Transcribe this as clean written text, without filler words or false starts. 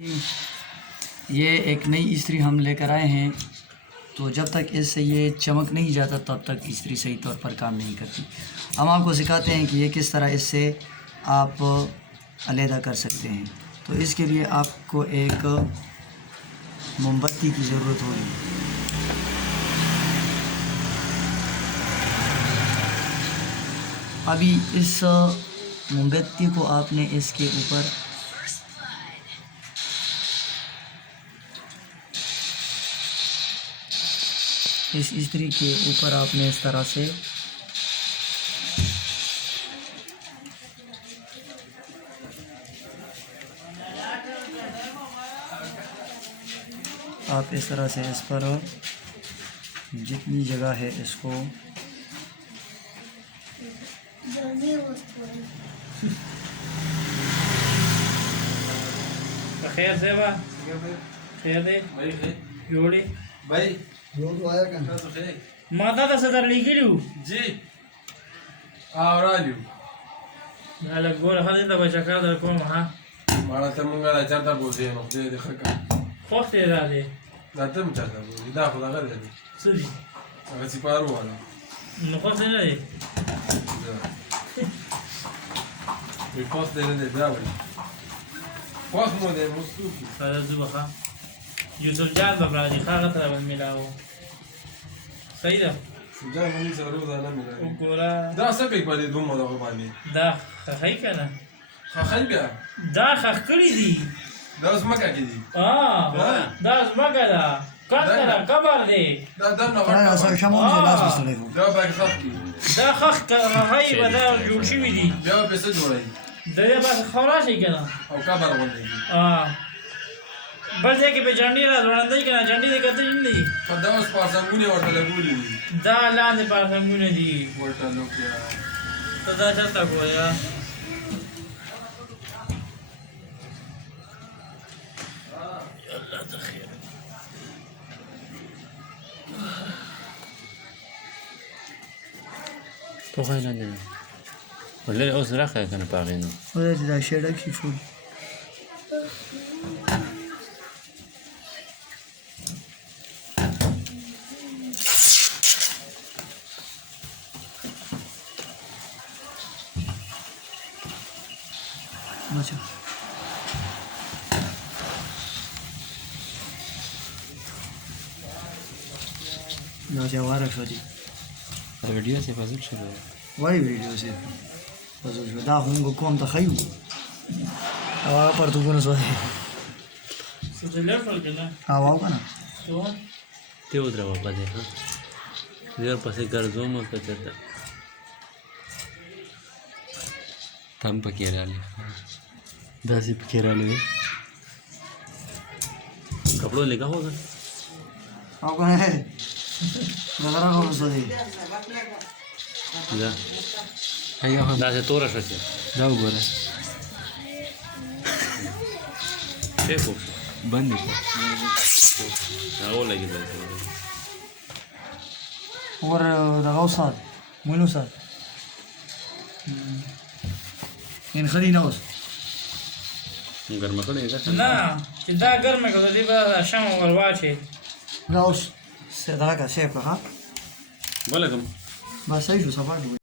ये एक नई इस्त्री हम लेकर आए हैं। तो जब तक इससे ये चमक नहीं जाता तब तक इस्त्री सही तौर पर काम नहीं करती। हम आपको सिखाते हैं कि ये किस तरह इससे आप अलहदा कर सकते हैं। तो इसके लिए आपको एक मोमबत्ती की ज़रूरत होगी। अभी इस मोमबत्ती को आपने इसके ऊपर इस इस्त्री के ऊपर आपने इस तरह से आप इस तरह से इस पर जितनी जगह है इसको खैर से बा खैर दे जोड़ी भाई तो आया क्या माता तो सदर लिखी लू जी आवरालिu अलग गोल खाली तो बच्चा का दर को महा मारा तमुंगा ला चारता बोलते हैं नोते दे खका خوف دې را دي لا تم चारता बोली دا خدا غره دي سوري هغه سپارو والا نو خوف دې نه دي وي پاس دې نه دا وي پاس مو دې مستوکی هذا زبخه يوسف جان ببرادي خاغه تر من ملاو سيده شجاع مونږ سره روزانه ملي وګورا دا څه کوي په دې دوه مده باندې دا خخای کنه خخای بیا دا خخ کړی دي دا اوس مکه کې دي دا زمګه دا کله قبر دی دا دنه أنا ورته شامون لاس مستلفه دا به خخ کی دا خخ خخای به دا جوړ شوی دي بیا به څه جوړای دا بس خوراشي کنه او کبر باندې بل ځای کې به جنډې را ځوړندې کنه جنډې دې کتل نه دي په دا اوس پاسنګونه ورته لګولې دي دا لاندې پارڅنګونه دي ورته لوکیا ته دا چاته کویا الله ته خیر پوخه نه نه ولې اوس راخه کنه پاغینو ولا دا شيء شي فول ماشي ना जवार शोधी वीडियो से फजल शुरू वही वीडियो से फजल शो दा होंगे कौन तखयू आवा पर तू कौन सोधी سوتلر فل کنه आवा का ना تو ته ودره په دې ها زیر پسې ګرځوم کته ته تم پکې رااله داسې پکې رااله कपड़ों लेगा होगा आवा का है नजरा कौन सोधी जा आयो हम दासे तोरा शोचे जाऊ गोरे देखो बंद है वो लगी था और दगाव साथ मुनो साथ इन खरीना उस गर्म करेगा نه چې دا ګرمه کړه دی به شام ور واچي गाउस से दगा का शेप का हाँ बोले तुम बस सही जो सवाल